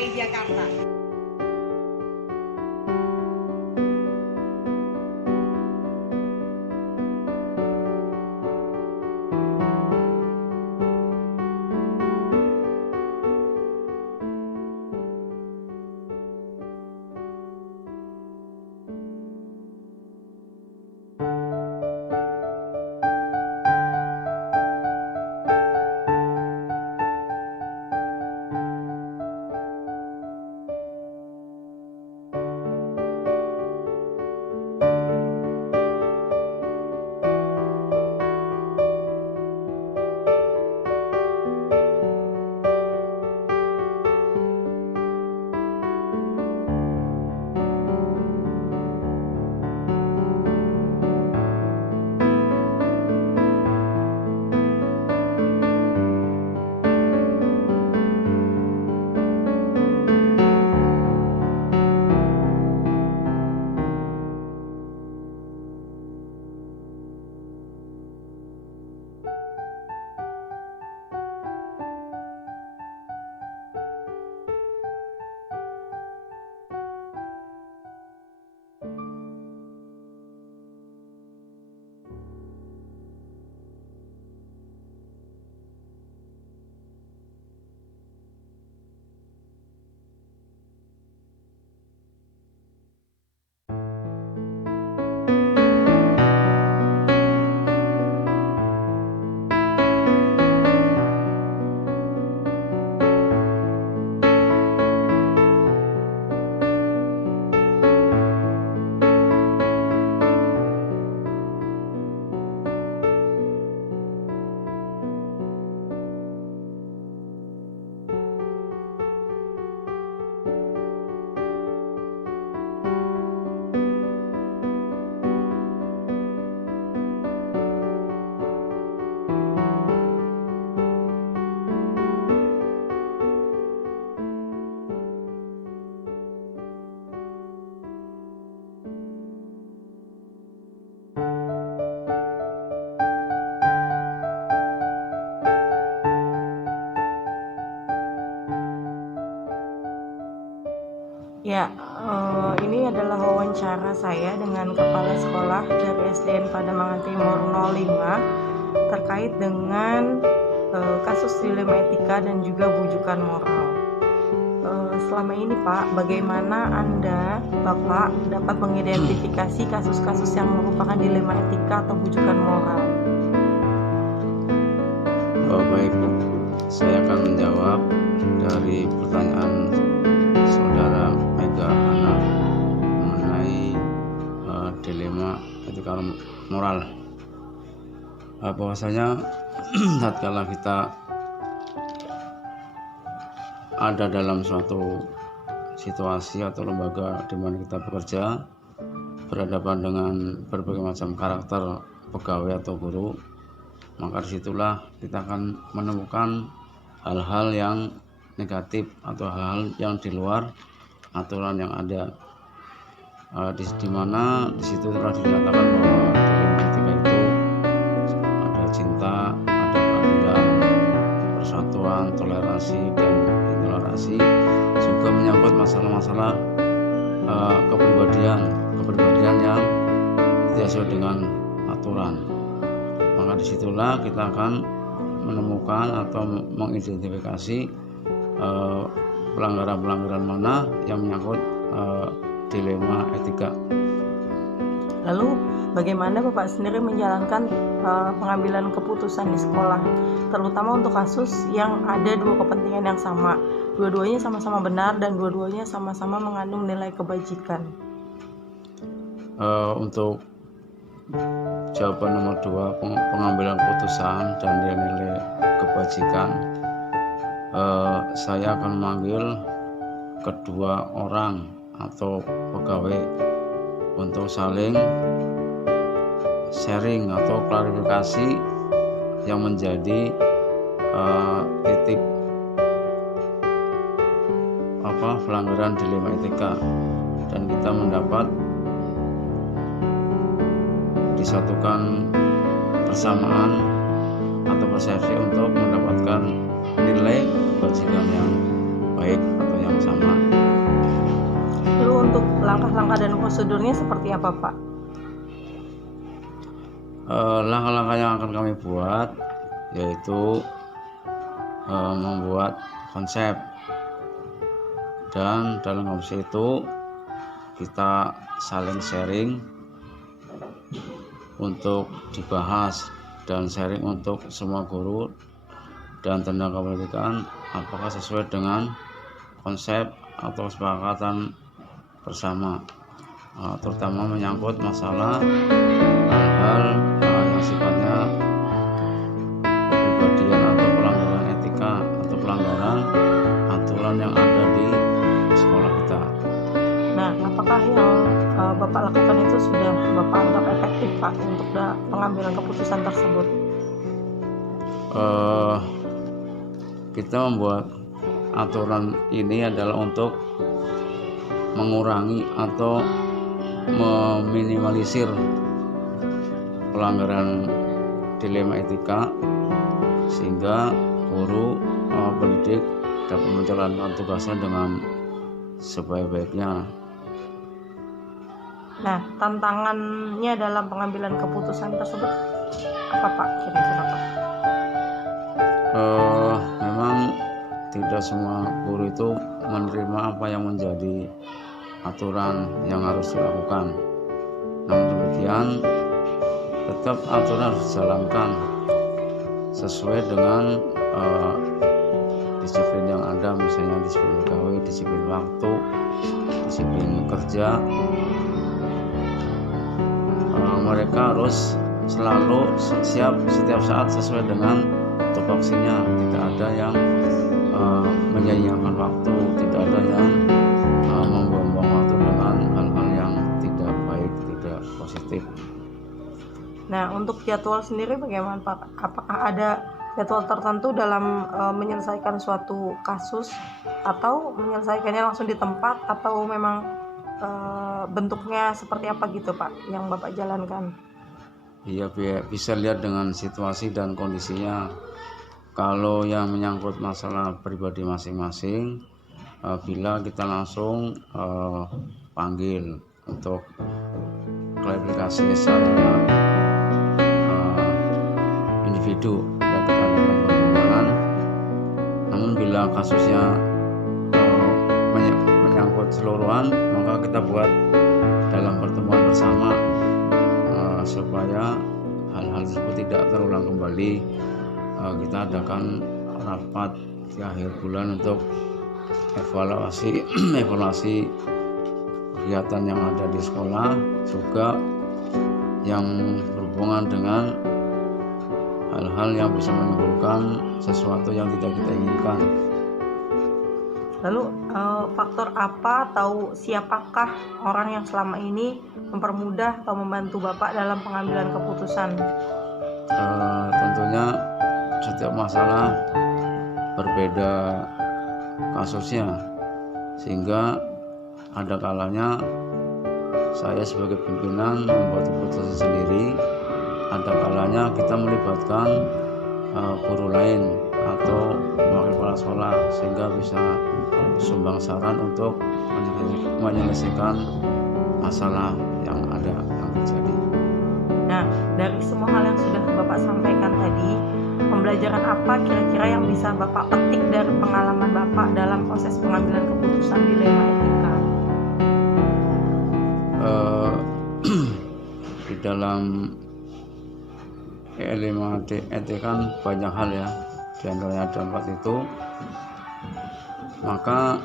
DKI Jakarta. Ya, ini adalah wawancara saya dengan Kepala Sekolah dari SDN Pademangan Timur 05 terkait dengan kasus dilema etika dan juga bujukan moral. Selama ini Pak, bagaimana Bapak dapat mengidentifikasi kasus-kasus yang merupakan dilema etika atau bujukan moral? Baik, saya akan menjawab dari pertanyaan saudara Mega Hana mengenai dilema etika moral. Bahwasanya tatkala kita ada dalam suatu situasi atau lembaga di mana kita bekerja, berhadapan dengan berbagai macam karakter pegawai atau guru, maka disitulah kita akan menemukan hal-hal yang negatif atau hal-hal yang di luar aturan yang ada. Di mana di situ telah dinyatakan bahwa dalam etika itu ada cinta, ada keadilan, persatuan, toleransi dan intoleransi, juga menyangkut masalah-masalah kepribadian yang tidak sesuai dengan aturan. Maka disitulah kita akan menemukan atau mengidentifikasi pelanggaran-pelanggaran mana yang menyangkut dilema etika. Lalu bagaimana Bapak sendiri menjalankan pengambilan keputusan di sekolah, terutama untuk kasus yang ada dua kepentingan yang sama, dua-duanya sama-sama benar dan dua-duanya sama-sama mengandung nilai kebajikan? Untuk jawaban nomor 2, pengambilan keputusan dan nilai kebajikan, saya akan memanggil kedua orang atau pegawai untuk saling sharing atau klarifikasi yang menjadi titik pelanggaran dilema etika, dan kita mendapat disatukan persamaan atau persepsi untuk mendapatkan nilai kebajikan yang baik atau yang sama. Lalu untuk langkah-langkah dan prosedurnya seperti apa, Pak? Langkah-langkah yang akan kami buat yaitu membuat konsep, dan dalam konsep itu kita saling sharing untuk dibahas dan sharing untuk semua guru dan tenaga pendidikan apakah sesuai dengan konsep atau kesepakatan bersama, terutama menyangkut masalah hal-hal yang sifatnya kepribadian atau pelanggaran etika atau pelanggaran aturan yang ada di sekolah kita. Nah, apakah yang Bapak lakukan itu sudah Bapak anggap efektif, Pak, untuk pengambilan keputusan tersebut? Kita membuat aturan ini adalah untuk mengurangi atau meminimalisir pelanggaran dilema etika sehingga guru pendidik dapat menjalankan tugasnya dengan sebaik-baiknya. Nah, tantangannya dalam pengambilan keputusan tersebut apa, Pak, kira-kira, Pak? Memang tidak semua guru itu menerima apa yang menjadi aturan yang harus dilakukan. Namun demikian, tetap aturan harus dijalankan sesuai dengan disiplin yang ada, misalnya disiplin pegawai, disiplin waktu, disiplin kerja. Mereka harus selalu siap setiap saat sesuai dengan tupoksinya. Tidak ada yang menyia-nyiakan waktu, tidak ada yang membuang-buang waktu dengan hal-hal yang tidak baik, tidak positif. Nah, untuk jadwal sendiri bagaimana, Pak? Apakah ada jadwal tertentu dalam menyelesaikan suatu kasus atau menyelesaikannya langsung di tempat, atau memang bentuknya seperti apa gitu, Pak, yang Bapak jalankan? Iya, bisa lihat dengan situasi dan kondisinya. Kalau yang menyangkut masalah pribadi masing-masing, bila kita langsung panggil untuk klarifikasi secara individu, dan kita lakukan pertemuan. Namun bila kasusnya menyangkut keseluruhan, maka kita buat dalam pertemuan bersama supaya hal-hal tersebut tidak terulang kembali. Kita adakan rapat di akhir bulan untuk evaluasi kegiatan yang ada di sekolah, juga yang berhubungan dengan hal-hal yang bisa menimbulkan sesuatu yang tidak kita inginkan. Lalu faktor apa atau siapakah orang yang selama ini mempermudah atau membantu Bapak dalam pengambilan keputusan? Tentunya setiap masalah berbeda kasusnya, sehingga ada kalanya saya sebagai pimpinan membuat keputusan sendiri, ada kalanya kita melibatkan guru lain atau wakil kepala sekolah sehingga bisa sumbang saran untuk menyelesaikan masalah yang ada yang terjadi. Nah, dari semua hal yang sudah Bapak sampaikan tadi, pembelajaran apa kira-kira yang bisa Bapak petik dari pengalaman Bapak dalam proses pengambilan keputusan dilema etika? Di dalam dilema etika kan banyak hal ya, di antaranya ada 4 itu. Maka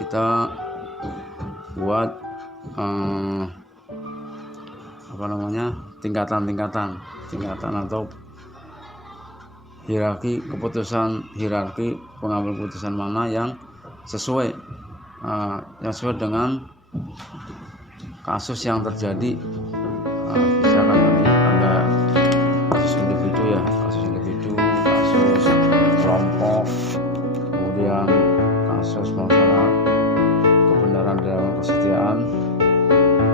kita buat tingkatan atau hierarki pengambil keputusan mana yang sesuai dengan kasus yang terjadi. Misalkan tadi ada kasus individu, kasus kelompok, kemudian kasus masalah kebenaran dalam kesetiaan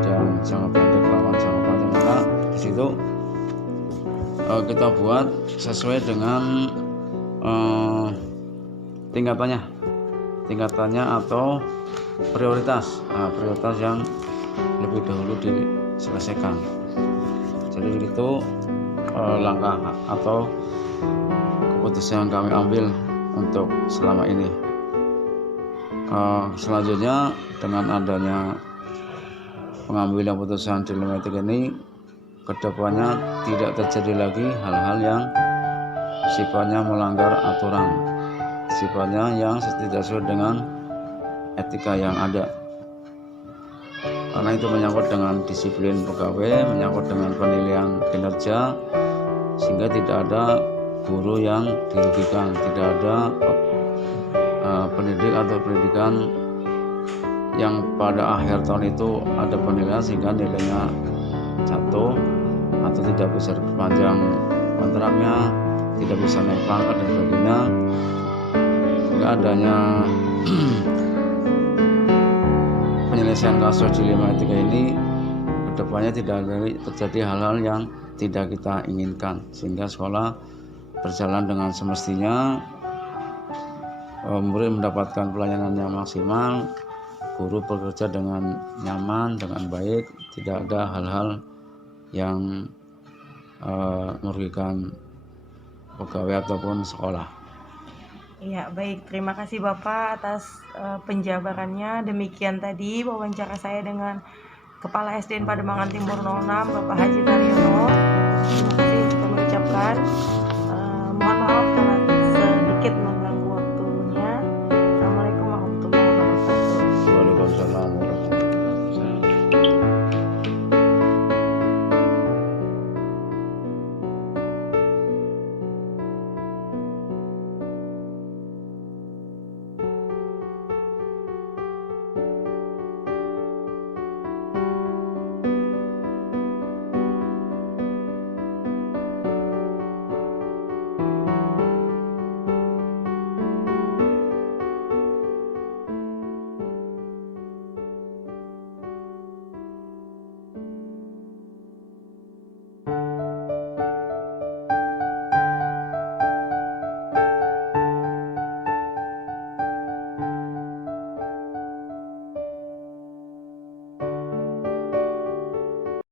dan jangka pendek lawan jangka panjang. Maka di situ kita buat sesuai dengan tingkatannya. tingkatannya atau prioritas yang lebih dahulu diselesaikan. Jadi begitu langkah atau keputusan yang kami ambil untuk selama ini. Selanjutnya dengan adanya pengambilan keputusan dilematik ini, kedepannya tidak terjadi lagi hal-hal yang sifatnya melanggar aturan, sifatnya yang tidak sesuai dengan etika yang ada, karena itu menyangkut dengan disiplin pegawai, menyangkut dengan penilaian kinerja, sehingga tidak ada guru yang dirugikan, tidak ada pendidik atau pendidikan yang pada akhir tahun itu ada penilaian sehingga nilainya jatuh atau tidak bisa diperpanjang kontraknya, tidak bisa naik pangkat dan sebagainya. Sehingga adanya penyelesaian kasus dilema etika ini, kedepannya tidak terjadi hal-hal yang tidak kita inginkan, sehingga sekolah berjalan dengan semestinya, murid mendapatkan pelayanan yang maksimal, guru bekerja dengan nyaman, dengan baik, tidak ada hal-hal yang merugikan pegawai ataupun sekolah. Ya, baik. Terima kasih Bapak atas penjabarannya. Demikian tadi wawancara saya dengan Kepala SDN Pademangan Timur 06, Bapak Haji Taryono. Terima kasih kami ucapkan.